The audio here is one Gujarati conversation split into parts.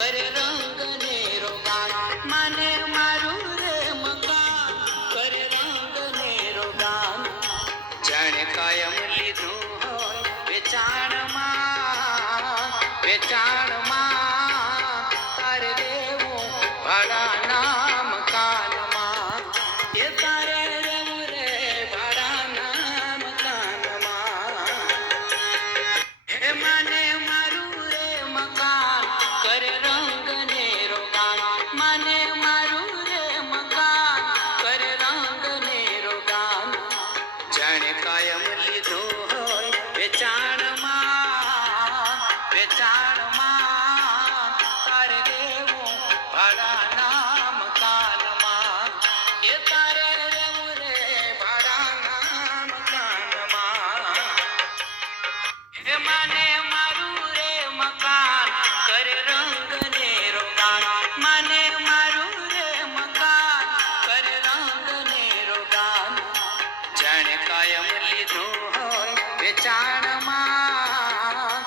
કરે રંગ ને રોગાન મને મારું રે મકાન કરે રંગ ને રોગાન જાણે કાયમ લીધું હોય વેચાણમાં તારે દેવું ભાડાના મકાનમાં એ તારે રહેવું રે ભાડાના મકાનમાં હે મને મારું રે મકાન કરે રંગ ને રોગાન મને મારું રે મકાન કરે રંગ ને રોગાન જાણે કાયમ લીધું હોય વેચાણમાં તારે દેવું ભાડાના મકાનમાં એ તારે રહેવું રે ભાડાના મકાનમાં હે મને મારું રે મકાન કરે રંગ ને રોગાન મને મારું રે મકાન કરે રંગ ને રોગાન જાણે કાયમ લીધું હોય વેચાણમાં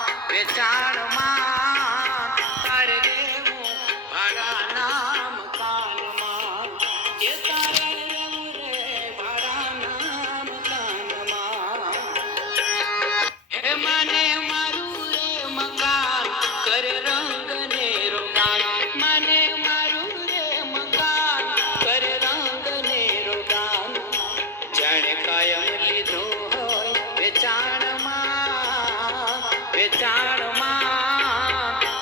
તારે દેવું ભાડાના મકાનમાં એ તારે રહેવું રે ભાડાના મકાનમાં હે મને મારું રે મકાન કરે રંગ ને રોગાન મને મારું રે મકાન કરે રંગ ને રોગાન જાણે કાયમ લીધું હોય વેચાણમાં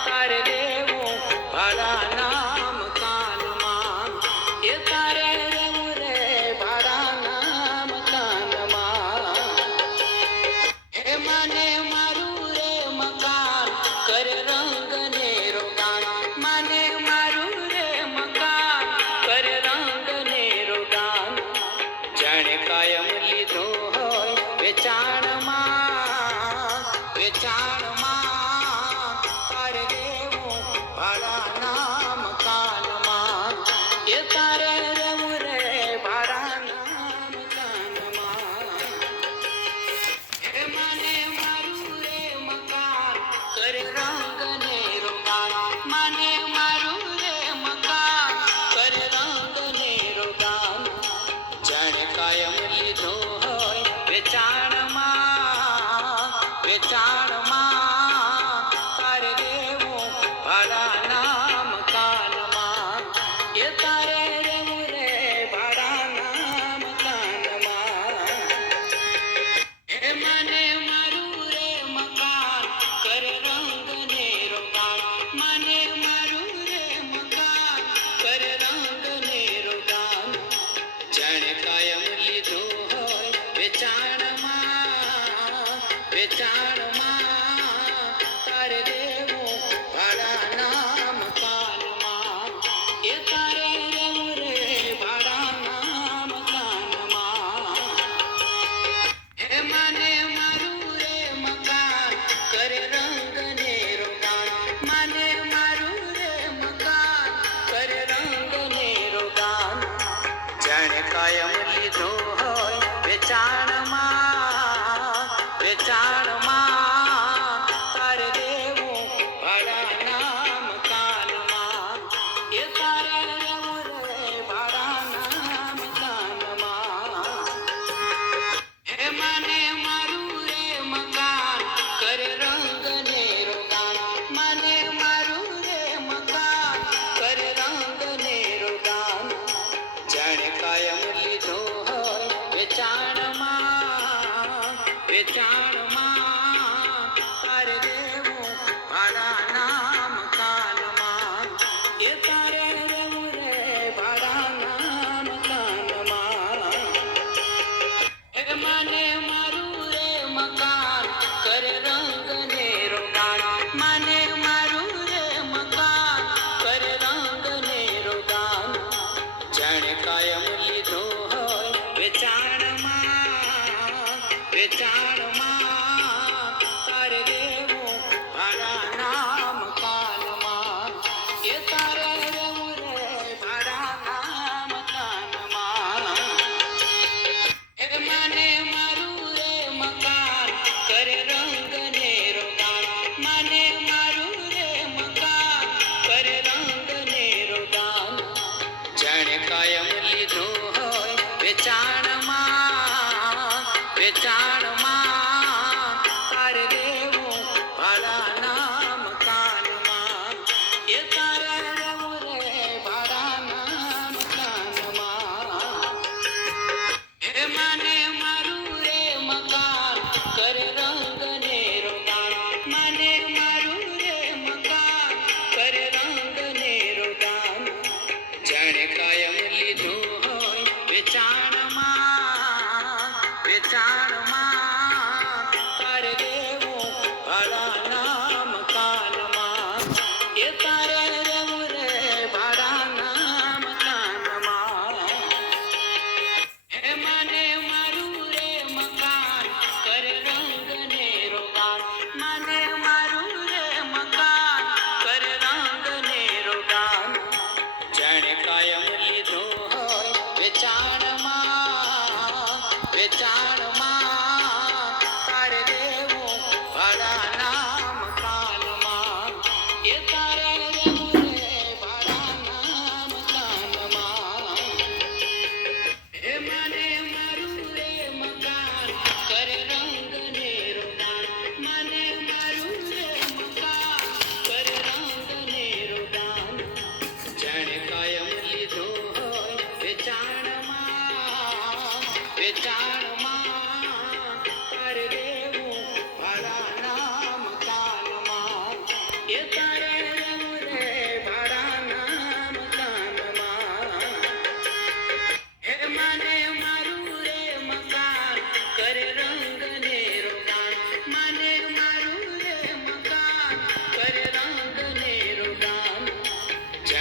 તારે દેવું ભાડાના મકાનમાં એ તારે રહેવું રે ભાડાના મકાનમાં હે મને મારું રે મકાન કરે રંગ ને રોગાન મને મારું રે મકાન કરે રંગ ને રોગાન જાણે કાયમ લીધું હોય વેચાણમાં તારે દેવું ભાડાના મકાનમાં એ તારે રહેવું રે ભાડાના મકાનમાં હે મને મારું રે મકાન કરે રંગ ને રોગાન મને મારું રે મકાન કરે રંગ ને રોગાન જાણે કાયમ લીધું હોય વેચાણમાં તારે દેવું ભાડાના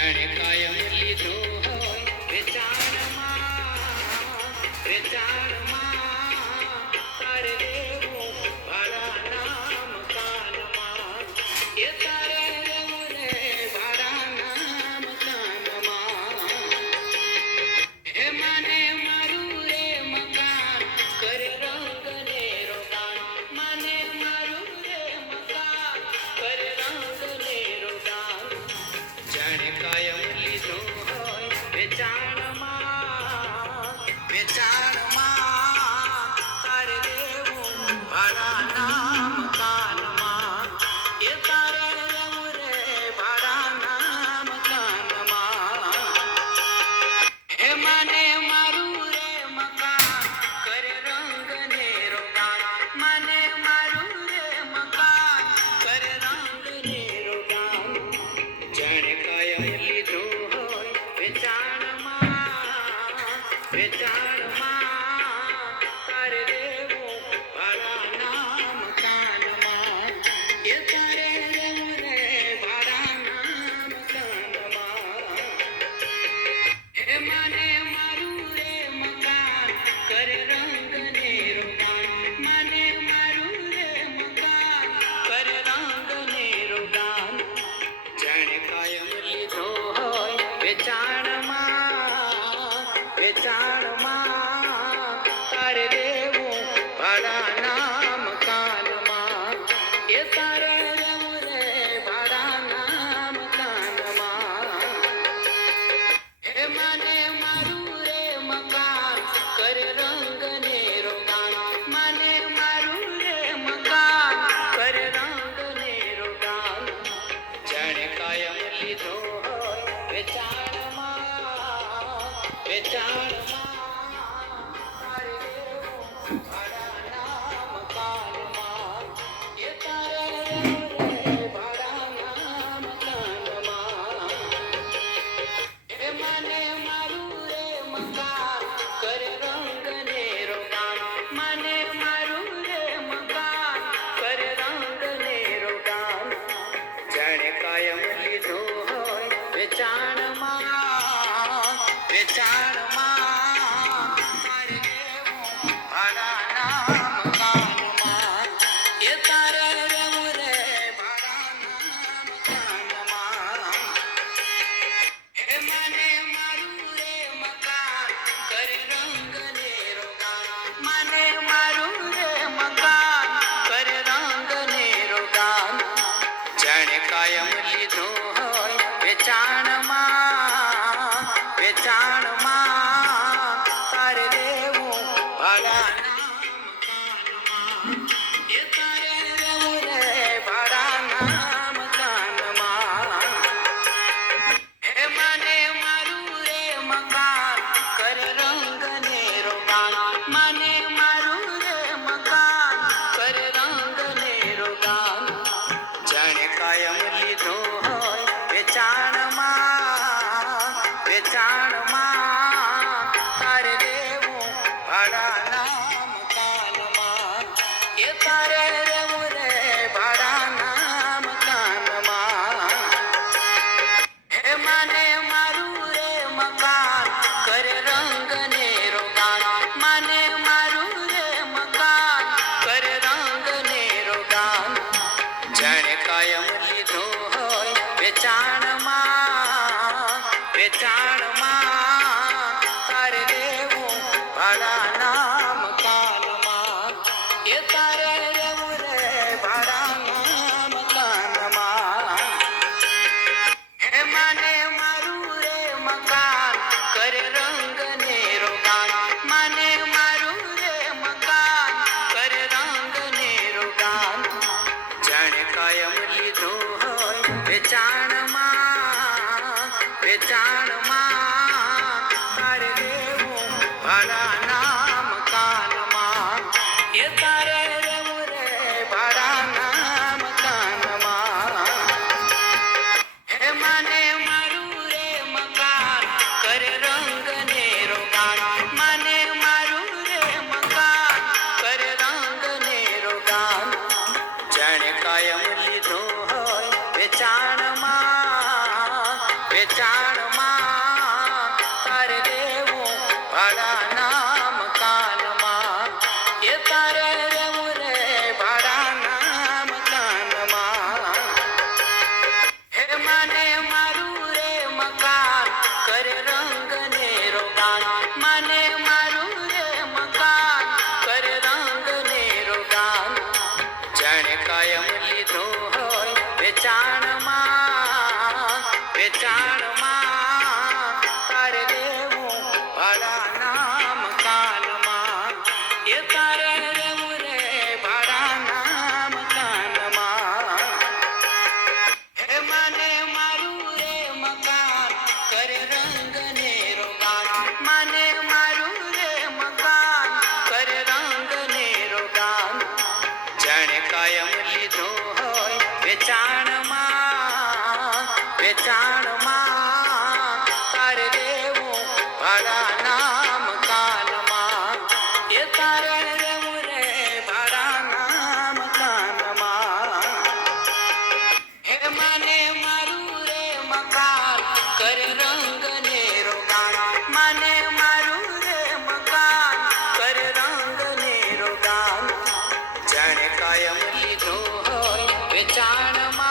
જાણે કાયમ લીધું હોય વેચાણમાં તારે દેવું ભાડાના મકાનમાં એ તારે રહેવું રે ભાડાના મકાનમાં હે માને મારું રે મકાન કરે રંગ ને રોગાન માને મારું રે મકાન કરે રંગ ને રોગાન જાણે કાયમ લીધું હોય વેચાણમાં તારે દેવું ભાડાના મકાનમાં એ તારે રહેવું રે ભાડાના મકાનમાં હે માને મારું રે મકાન કરે રંગ ને રોગાન માને મારું રે મકાન કરે રંગ ને રોગાન જાણે કાયમ લીધું હોય વેચાણમાં તારે દેવું ભાડાના મકાનમાં એ તારે રહેવું રે ભાડાના મકાનમાં હે માને મારું રે મકાન કરે રંગ ને રોગાન માને મારું રે મકાન કરે રંગ ને રોગાન જાણે કાયમ લીધો હોય વેચાણમાં તારે દેવું ભાડાના મકાનમાં એ તારે રહેવું રે ભાડાના મકાનમાં હે માને મારું રે મકાન કરે રંગ ને રોગાન માને મારું રે મકાન કરે રંગ ને રોગાન જાણે કાયમ લીધો હોય વેચાણમાં તારે દેવું ભાડાના મકાનમાં એ તારે રહેવું રે ભાડાના મકાનમાં હે માને મારું રે મકાન કરે રંગ ને રોગાન માને મારું રે મકાન કરે રંગ ને રોગાન જાણે કાયમ લીધું હોય વેચાણમાં તારે દેવું ભાડાના મકાનમાં એ તારે રહેવું રે ભાડાના મકાનમાં હે માને મારું રે મકાન કરે રંગ ને રોગાન માને મારું રે મકાન કરે રંગ ને રોગાન જાણે કાયમ લીધું હોય વેચાણમાં તારે દેવું ભાડાના મકાનમાં એ તારે રહેવું રે ભાડાના મકાનમાં હે માને મારું રે મકાન કરે રંગ ને રોગાન માને મારું રે મકાન કરે રંગ ને રોગાન જાણે કાયમ લીધું હોય વેચાણમાં તારે દેવું ભાડાના મકાનમાં એ તારે રહેવું રે ભાડાના મકાનમાં હે માને મારું રે મકાન કરે રંગ ને રોગાન માને મારું રે મકાન કરે રંગ ને રોગાન જાણે કાયમ લીધું હોય વેચાણમાં તારે દેવું ભાડાના મકાનમાં એ તારે રહેવું રે ભાડાના મકાનમાં હે માને મારું રે મકાન કરે રંગ ને રોગાન માને મારું રે મકાન કરે રંગ ને રોગાન જાણે કાયમ લીધું હોય વેચાણમાં તારે દેવું ભાડાના મકાનમાં એ તારે રહેવું રે ભાડાના મકાનમાં હે માને મારું રે મકાન કરે રંગ ને રોગાન માને મારું રે મકાન કરે રંગ ને રોગાન જાણે કાયમ લીધું હોય વેચાણમાં વેચાણમાં તારે દેવું ભાડાના મકાનમાં એ તારે રહેવું રે ભાડાના મકાનમાં હે માને મારું રે મકાન કરે રંગ ને રોગાન માને મારું રે મકાન કરે રંગ ને રોગાન જાણે કાયમ લીધું હોય વેચાણમાં તારે દેવું ભાડાના મકાનમાં એ તારે રહેવું રે ભાડાના મકાનમાં હે માને મારું રે મકાન કરે રંગ ને રોગાન માને મારું રે મકાન કરે રંગ ને રોગાન જાણે કાયમ લીધું હોય વેચાણમાં તારે દેવું ભાડાના મકાનમાં એ તારે રહેવું રે ભાડાના મકાનમાં હે માને મારું રે મકાન કરે રંગ ને રોગાન માને મારું રે મકાન કરે રંગ ને રોગાન જાણે કાયમ લીધું હોય વેચાણમાં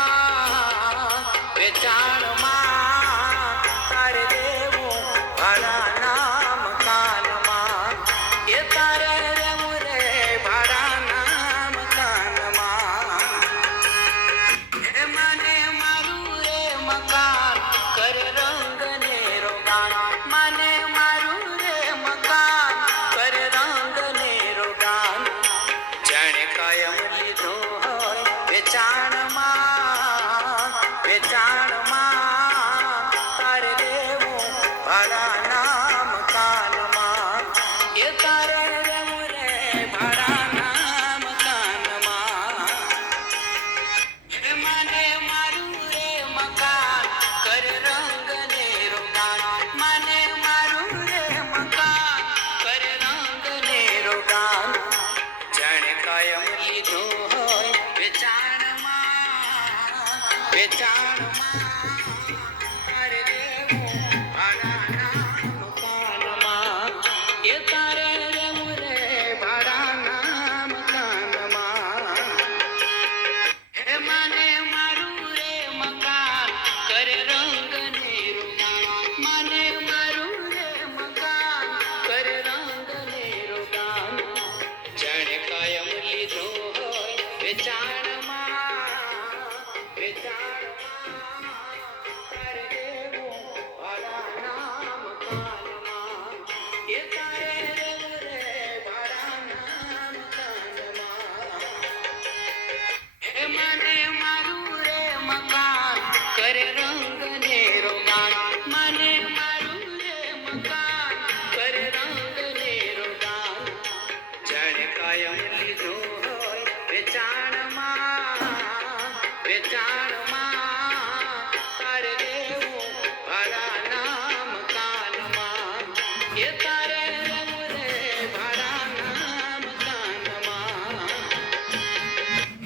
તારે દેવું ભાડાના મકાનમાં એ તારે રહેવું રે ભાડાના મકાનમાં હે માને મારું રે મકાન કરે રંગ ને રોગાન માને મારું રે મકાન કરે રંગ ને રોગાન જાણે કાયમ લીધું હોય વેચાણમાં તારે દેવું ભાડાના મકાનમાં એ તારે રહેવું રે ભાડાના મકાનમાં હે માને મારું રે મકાન કરે રંગ ને રોગાન માને મારું રે મકાન કરે રંગ ને રોગાન જાણે કાયમ લીધું હોય વેચાણમાં તારે દેવું ભાડાના મકાનમાં એ તારે રહેવું રે ભાડાના મકાનમાં હે માને મારું રે મકાન કરે રંગ ને રોગાન માને મારું રે મકાન કરે રંગ ને રોગાન જાણે કાયમ લીધું હોય વેચાણમાં તારે દેવું ભાડાના મકાનમાં એ તારે રહેવું રે ભાડાના મકાનમાં હે માને મારું રે મકાન કરે રંગ ને રોગાન માને મારું રે મકાન કરે રંગ ને રોગાન જાણે કાયમ લીધું હોય વેચાણમાં તારે દેવું ભાડાના મકાનમાં એ તારે રહેવું રે ભાડાના મકાનમાં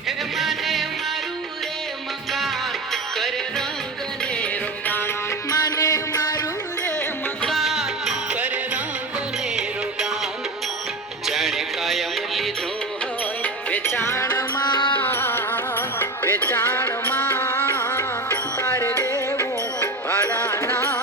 હે માને મારું રે મકાન કરે રંગ ને રોગાન માને મારું રે મકાન કરે રંગ ને રોગાન જાણે કાયમ લીધું હોય વેચાણમાં તારે દેવું ભાડાના